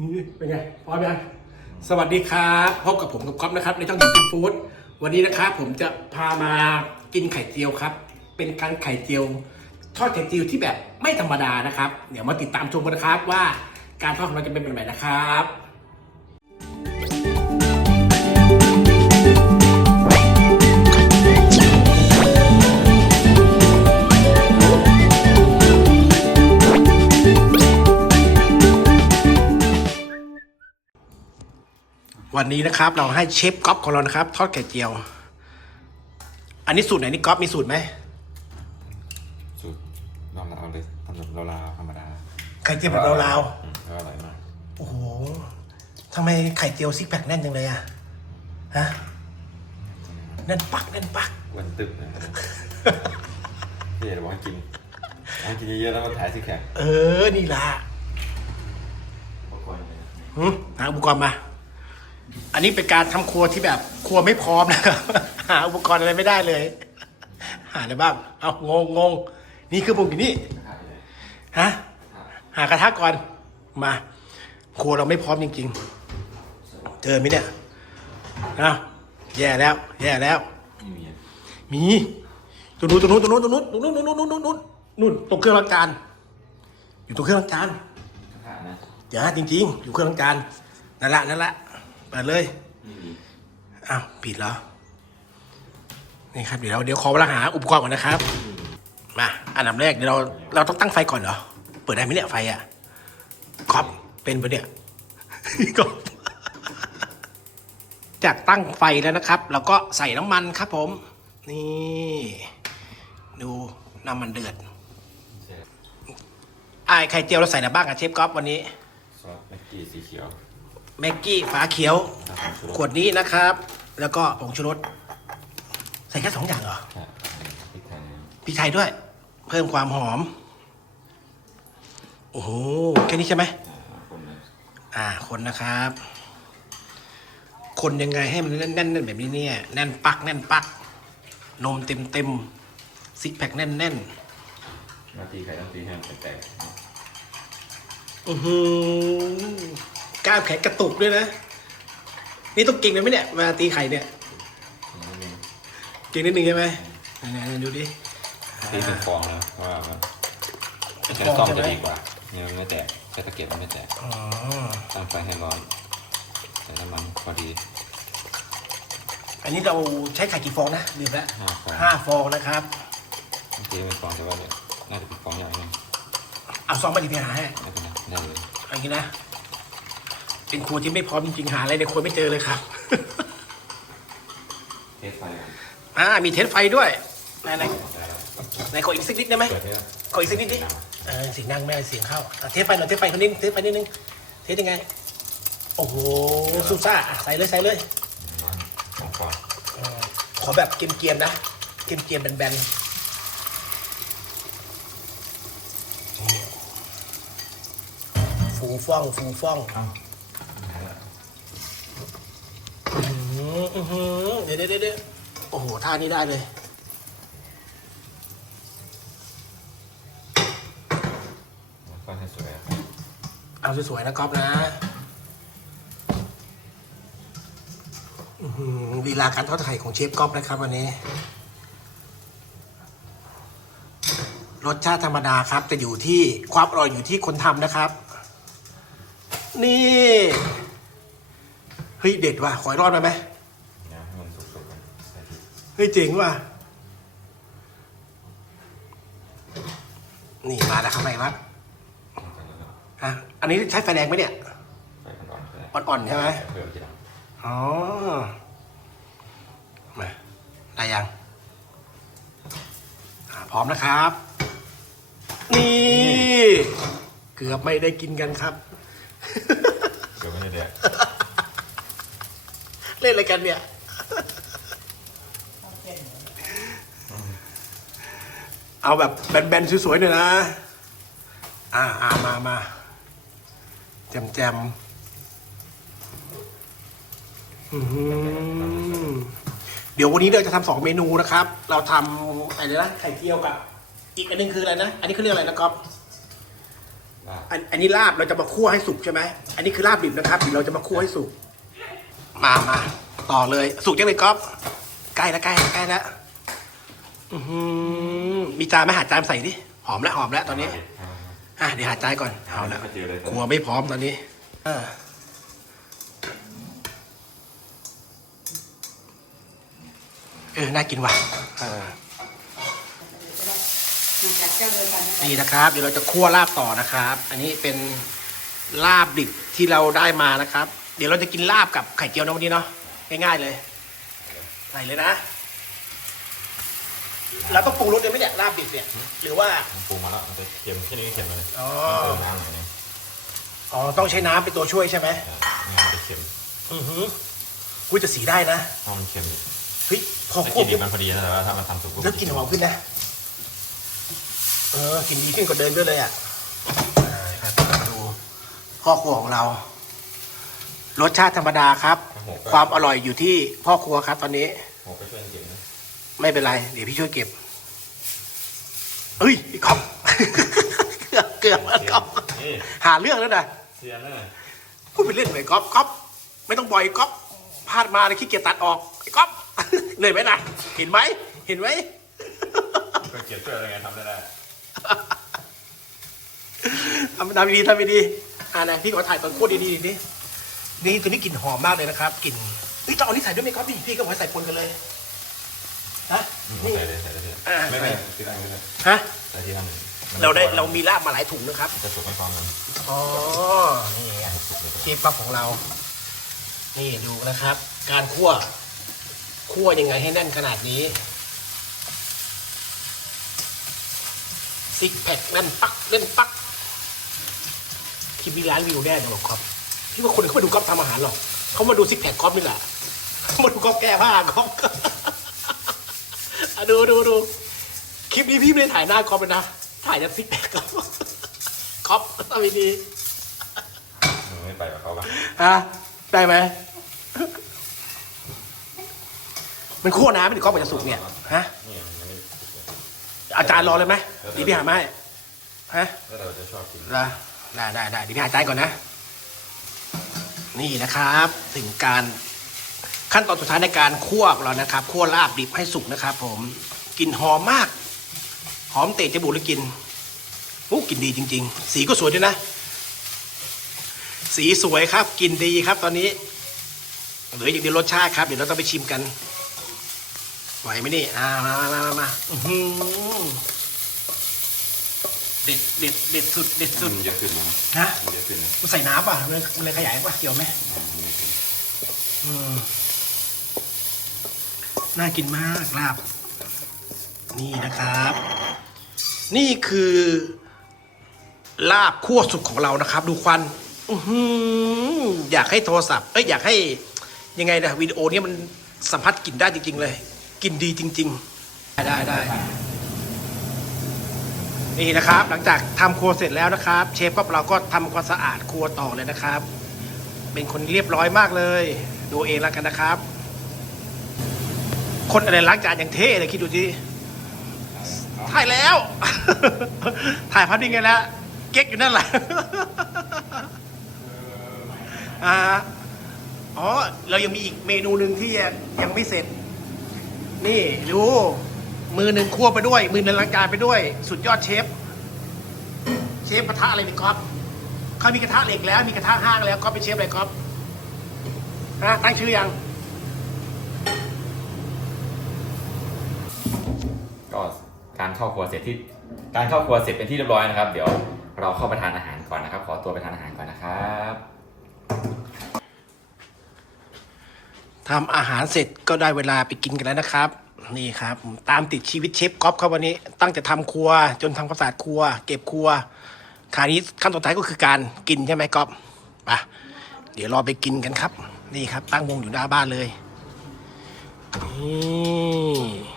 นี่เป็นไงพร้อมยังสวัสดีครับพบกับผมกับก๊อฟนะครับ ในช่องยูทูบฟู้ดวันนี้นะครับผมจะพามากินไข่เจียวครับ เป็นการไข่เจียว ทอดไข่เจียวที่แบบไม่ธรรมดานะครับ เดี๋ยวมาติดตามชมกันนะครับว่าการทอดของเราจะเป็นแบบไหนนะครับ วันนี้นะครับเราให้เชฟก๊อฟของเรานะครับ ทอดไข่เจียว อันนี้สูตรไหนนี่ก๊อฟมีสูตรไหมสูตรเราเราเลยทำแบบเราลาวธรรมดาไข่เจียวแบบลาวอืมก็อร่อยมากๆโอ้โหทำไมไข่เจียวซิกแพคแน่นจังเลยอะฮะแน่นปักแน่นปัก อ้วันตึบเลยพี่จะบอกให้กินให้กินเยอะๆแล้วมาถ่ายสิแขกเออ นี่ล่ะอุปกรณ์เลย หึหาอุปกรณ์มา อันนี้เป็นการทำครัวที่แบบครัวไม่พร้อมนะครับ หาอุปกรณ์อะไรไม่ได้เลย หาอะไรบ้าง เอางงงงนี่คือผมอยู่นี่ถ่ายเลยฮะหากระทะก่อนมา ครัวเราไม่พร้อมจริง ๆ เจอไหมเนี่ยนะแย่แล้ว แย่แล้วไม่มีมีตรงนู้นตรงนู้นตรงนู้นตรงนู้นตรงนู้นตรงนู้นตรงนู้นตรงนู้นนู่นตรงเครื่องล้างจานอยู่ตรงเครื่องล้างจานถ่ายนะเดี๋ยวนะจริง ๆ อยู่เครื่องล้างจานนั่นละนั่นละ เปิดเลยไม่มีอ้าวผิดเหรอนี่ครับเดี๋ยวเราเดี๋ยวขอเวลาหาอุปกรณ์ก่อนนะครับ มาอันดับแรกเดี๋ยวเราเราต้องตั้งไฟก่อนเหรอเปิดได้ไหมเนี่ยไฟอะครับเป็นปะเนี่ยก๊อฟจากตั้งไฟแล้วนะครับ เราก็ใส่น้ำมันครับผม นี่ ดูน้ำมันเดือดเชฟไอ้ไข่เจียวเราใส่อะไรบ้างอะเชฟก๊อฟวันนี้ซอสแม็กกี้สีเขียว แม็กกี้ฝาเขียวน้ำผงชูรขวดนี้นะครับ แล้วก็ผงชูรสใส่แค่สองอย่างเหรอใช่พริกไทยพริกไทยด้วย เพิ่มความหอม โอ้โหแค่นี้ใช่ไหม อ่าคนเลยอ่าคนนะครับ คนยังไงให้มันแน่นแน่นๆแบบนี้เนี่ย แน่นปักแน่นปัก นมเต็มเต็มซิกแพคแน่นแน่นมาตีไข่ต้องตีให้มันแตกๆอือหือ กล้ามแขนกระตุกด้วยนะ นี่ต้องเก่งเลยไหมเนี่ยเวลาตีไข่เนี่ยๆนิดนึงเก่งนิดนึงใช่ไหมไหนๆดูดิตีเป็นฟองแล้วเพราะว่ามันเป็นใช้ฟองซ่อมใช่ไหมจะดีกว่าเนี่ยมันไม่แตกใช้ตะเกียบมันไม่แตกอ๋อตั้งไฟให้ร้อนใส่น้ำมันพอดี อันนี้เราใช้ไข่กี่ฟองนะลืมแล้วห้าฟองห้าฟองนะครับบางทีเป็นฟองแต่ว่าเนี่ยน่าจะเป็นฟองใหญ่หนึงเอาซองมาดิพี่หาให้ไม่เป็นไรได้เลยเอันนี้นะ เป็นครัวที่ไม่พร้อมจริงๆหาอะไรในครัวไม่เจอเลยครับ เทสไฟก่อนอ่ามีเทสไฟด้วยไหนไหนได้แล้วไหนขออีกสักนิดได้ไหมเปิดให้แล้วขออีกสักนิดดิเออเสียงดังไม่ได้เสียงเข้าอะเทสไฟหน่อยเทสไฟคนนี้เทสไฟนิดนึงเทสยังไง โอ้โหซุปซ่าอะใส่เลยใส่เลยร้อนสองฟองเออขอแบบเกรียมๆนะเกรียมๆแบนๆ ฟูฟ่องฟูฟ่องได้แล้ว อืม อื้อหือเดี๋ยวเดี๋ยวเดี๋ยวโอ้โหท่านี้ได้เลยก็ให้สวยอะเอาสวยๆนะก๊อฟนะอื้อหือลีลาการทอดไข่ของเชฟก๊อฟนะครับวันนี้ รสชาติธรรมดาครับ จะอยู่ที่ความอร่อยอยู่ที่คนทำนะครับ นี่ เฮ้ย เด็ดว่ะ ขออีกรอบได้ไหม เฮ้ยเจ๋งว่ะ นี่มาแล้วครับแม่ครับลงไปแล้วก็ฮะอันนี้ใช้ไฟแรงไหมเนี่ย ไฟอ่อนๆก็ได้อ่อนๆใช่ไหมเพิ่มทีหลังอ๋อ มาได้ยังอ่าพร้อมนะครับ นี่ เกือบไม่ได้กินกันครับ เดี๋ยวไม่ได้เดือดเล่นอะไรกันเนี่ย เอาแบบแบนๆสวยๆหน่อยนะ อ่าอ่ามามาแจมแจมๆอื้อหือเดี๋ยววันนี้เราจะทำสองเมนูนะครับ เราทำอะไรนะไข่เจียวกับ อีกอันหนึงคืออะไรนะ อันนี้เขาเรียกอะไรนะก๊อฟลาบอันอันนี้ลาบเราจะมาคั่วให้สุกใช่ไหม อันนี้คือลาบดิบนะครับเดี๋ยวเราจะมาคั่วให้สุก มามาต่อเลย สุกยังเลยก๊อฟใกล้แล้วใกล้แล้วใกล้แล้ว อื้อหือมีจานไหมหาจานใส่ดิหอมแล้วหอมแล้วตอนนี้ อะเดี๋ยวหาจานก่อนเอาแล้วเจอเลยครัวไม่พร้อมตอนนี้เออเออน่ากินว่ะเออจากเจ้าเดียวกันนะนี่นะครับ เดี๋ยวเราจะคั่วลาบต่อนะครับ อันนี้เป็นลาบดิบที่เราได้มานะครับ เดี๋ยวเราจะกินลาบกับไข่เจียวนะวันนี้เนาะง่ายๆเลยใส่เลยนะ เราต้องปรุงรสเลยไหมเนี่ยลาบดิบเนี่ย หรือว่ามันปรุงมาแล้วมันจะเค็มแค่นี้ก็เค็มเลยอ๋อ เติมน้ำหน่อยนึงอ๋อต้องใช้น้ำเป็นตัวช่วยใช่ไหมเออไม่งั้นมันจะเค็มอือหืออุ้ยจะสีได้นะถ้ามันเค็มอีกเฮ้ยพอถ้าควกิบนดิบมันพอดีนะแต่ว่าถ้ามันทำสุกปุ๊บแล้วกลินหอมขึ้นนะเออกลินดีขึ้นกว่าเดิมด้วยเลยอะอ่าครับดูพ่อครัวของเรา รสชาติธรรมดาครับ ความอร่อยอยู่ที่พ่อครัวครับ ตอนนี้โอ้ไปช่วยกันเก็บนะ ไม่เป็นไร เดี๋ยวพี่ช่วยเก็บเอ้ยพี่ก๊อฟเกือบเกือบแล้วก๊อฟนี่หาเรื่องแล้วนะเซียนนะพูดไปเล่นไปก๊อฟก๊อฟไม่ต้องบ่อยก๊อฟพลาดมาเลยขี้เกียจตัดออกไอ้ก๊อฟเหนื่อยไหมนะเห็นไหมเห็นไหมก็เก็บช่วยอะไรไงทำได้ได้ทำทำดีๆทำดีๆอ่านะพี่ขอถ่ายตอนโคตรดีๆนี่นี่ตัวนี้กลิ่นหอมมากเลยนะครับกลิ่นเฮ้ยต้องเอานี่ใส่ด้วยไหมครับพี่พี่ก็บอกให้ใส่ปนกันเลยฮะอืมนี่ ใส่เลยใส่เลยใส่เลยอ่า ไม่ไม่ที่ตั้งไม่ได้ฮะ ใส่ที่ตั้งเลยมันเราได้เรามีลาบมาหลายถุงนะครับ จะสุกไม่พร้อมกันอ๋อ นี่อะสุกเลยเชฟปั๊บของเรา นี่ดูนะครับ การคั่ว คั่วยังไงให้แน่นขนาดนี้ ซิกแพคแน่นปักเล่นปักคลิปนี้ร้านวิวแน่เลยบอกครับพี่ว่าคนเขามาดูก๊อฟทำอาหารหรอก เขามาดูซิกแพคก๊อฟนี่แหละเขามาดูก๊อฟแก้ผ้าก๊อฟ อะดูดูดูคลิปนี้พี่ไม่ได้ถ่ายหน้าก๊อฟเลยนะ ถ่ายจากซิกแพคก๊อฟก๊อฟทำดีมึงไม่ไปกับเขาปะฮะได้ไหมมันคั่วน้ำมันถึงก๊อฟมันจะสุกเนี่ยฮะนี่ยังไม่สุกเลยอาจารย์รอเลยไหมเดียวพี่หามาให้ฮะ แล้วเราจะชอบกินได้ได้ได้ได้เดี๋ยวพี่หาจานก่อนนะ นี่นะครับ ถึงการ ขั้นตอนสุดท้ายในการคั่วของเรานะครับคั่วลาบดิบให้สุกนะครับ ผมกลิ่นหอมมาก หอมเตะจมูกเลยกินโอ้กลิ่นดีจริง ๆ สีก็สวยด้วยนะ สีสวยครับกลิ่นดีครับ ตอนนี้เหลืออย่างเดียวรสชาติครับ เดี๋ยวเราต้องไปชิมกันไหวไหมนี่อ่ามามามามามาอื้อหือเด็ดเด็ดเด็ดสุดเด็ดสุดมันเยอะขึ้นนะฮะมันเยอะขึ้นนะมันใส่น้ำป่ะมันมันเลยขยายป่ะเกี่ยวไหมมันเยอะขึ้นอืม น่ากินมากลาบ นี่นะครับ นี่คือ ลาบคั่วสุกของเรานะครับ ดูควันออยากให้โทรศัพท์ เอ้ยอยากให้ยังไงนะวิดีโอนี้มันสัมผัสกลิ่นได้จริง ๆ เลยกลิ่นดีจริง ๆ ได้ได้ได้นี่นะครับ หลังจากทำครัวเสร็จแล้วนะครับ เชฟก็เราก็ทำความสะอาดครัวต่อเลยนะครับ เป็นคนเรียบร้อยมากเลย ดูเองแล้วกันนะครับ คนอะไรล้างจานอย่างเท่เลยคิดดูสิถ่ายแล้ว ถ่ายพัดยังไงแล้ว เก๊กอยู่นั่นแหละอ่าอ๋อ เรายังมีอีกเมนูหนึ่งที่ยังไม่เสร็จ นี่ดูมือหนึ่งคั่วไปด้วย มือหนึ่งล้างจานไปด้วย สุดยอดเชฟ เชฟกระทะอะไรนี่ครับเขามีกระทะเหล็กแล้ว มีกระทะห้างแล้วก็เป็นเชฟอะไรครับฮะตั้งชื่อยัง ก็การเข้าครัวเสร็จที่การเข้าครัวเสร็จเป็นที่เรียบร้อยนะครับ เดี๋ยวเราเข้าไปทานอาหารก่อนนะครับ ขอตัวไปทานอาหารก่อนนะครับทำอาหารเสร็จก็ได้เวลาไปกินกันแล้วนะครับ นี่ครับ ตามติดชีวิตเชฟก๊อฟครับวันนี้ ตั้งแต่ทำครัว จนทำความสะอาดครัว เก็บครัวคราวนี้ขั้นตอนท้ายก็คือการกินใช่ไหมก๊อฟไปเดี๋ยวรอไปกินกันครับ นี่ครับ ตั้งวงอยู่หน้าบ้านเลยนี่